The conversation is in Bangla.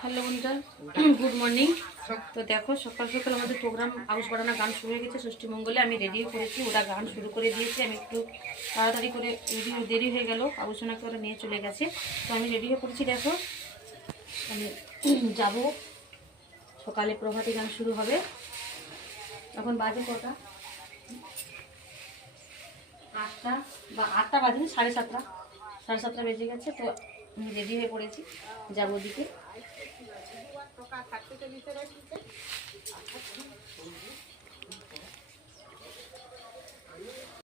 হ্যালো বন্ধুরা, গুড মর্নিং। তো দেখো সকাল সকাল আমাদের প্রোগ্রাম আউশ বাড়ানো গান শুরু হয়ে গেছে। ষষ্ঠী মঙ্গলে আমি রেডিও করেছি, ওরা গান শুরু করে দিয়েছে। আমি একটু তাড়াতাড়ি করে দেরি হয়ে গেল, আবুসোনাকে ওরা নিয়ে চলে গেছে। তো আমি রেডি হয়ে পড়েছি। দেখো আমি যাব, সকালে প্রভাতী গান শুরু হবে। এখন বাজে কটা? 8টা বা 8টা বাজে, 7:30 বেজে গেছে। তো আমি রেডি হয়ে পড়েছি, যাবো ওদিকে।